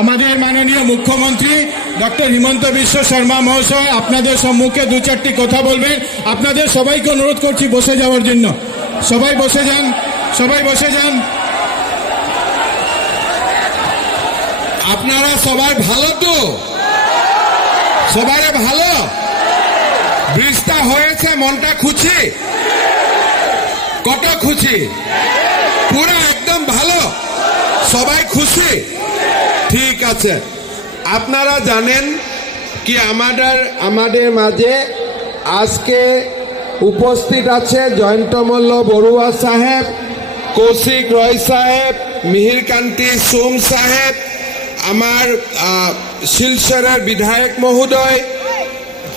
আমাদের মাননীয় মুখ্যমন্ত্রী ডক্টর হিমন্ত বিশ্ব শর্মা মহাশয় আপনাদের সম্মুখে দু চারটি কথা বলবেন। আপনাদের সবাইকে অনুরোধ করছি বসে যাওয়ার জন্য। সবাই বসে যান, সবাই বসে যান। আপনারা সবাই ভালো তো? সবাই ভালো? বৃষ্টি হয়েছে, মনটা খুশি? কত খুশি? পুরো একদম ভালো, সবাই খুশি? ঠিক আছে। আপনারা জানেন কি আমাদের মাঝে আজকে উপস্থিত আছে জয়ন্তমল্ল বড়ুয়া সাহেব, কৌশিক রয় সাহেব, মিহিরকান্তি সোম সাহেব, আমার শিলচরের বিধায়ক মহোদয়,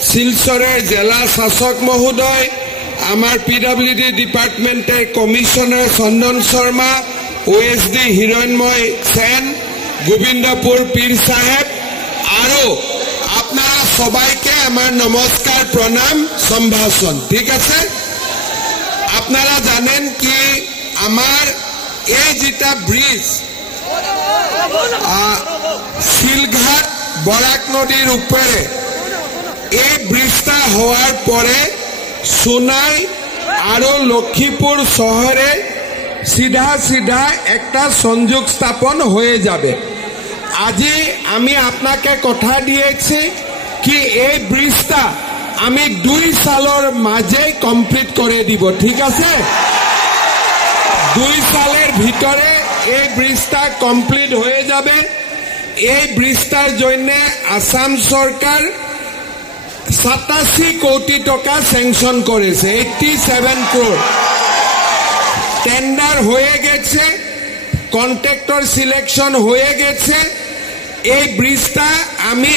শিলচরের জেলা শাসক মহোদয়, আমার পিডব্লিউডি ডিপার্টমেন্টের কমিশনার চন্দন শর্মা, ওএসডি হিরণ্ময় সেন, গোবিন্দপুর পীর সাহেব, আৰু আপনারা সবাইকে আমার নমস্কার, প্রণাম, সম্ভাষণ। ঠিক আছে? আপনারা জানেন কি আমার এই যেটা ব্রিজ শিলঘাট বরাক নদীর উপরে এই ব্রিজটা হওয়ার পরে সোনাই আর লক্ষ্মীপুর শহরে সিধা সিধা একটা সংযোগ স্থাপন হয়ে যাবে। আজি আমি আপনাকে কথা দিয়েছি কি এই ব্রিজটা আমি 2 সালের মাঝে কমপ্লিট করে দিব। ঠিক আছে? 2 সালের ভিতরে এই ব্রিজটা কমপ্লিট হয়ে যাবে। এই ব্রিজটার জন্য আসাম সরকার 87 কোটি টাকা স্যাংশন করেছে, 87 ক্রোড়। টেন্ডার হয়ে গেছে, কন্ট্রাক্টর সিলেকশন হয়ে গেছে। এই ব্রিজটা আমি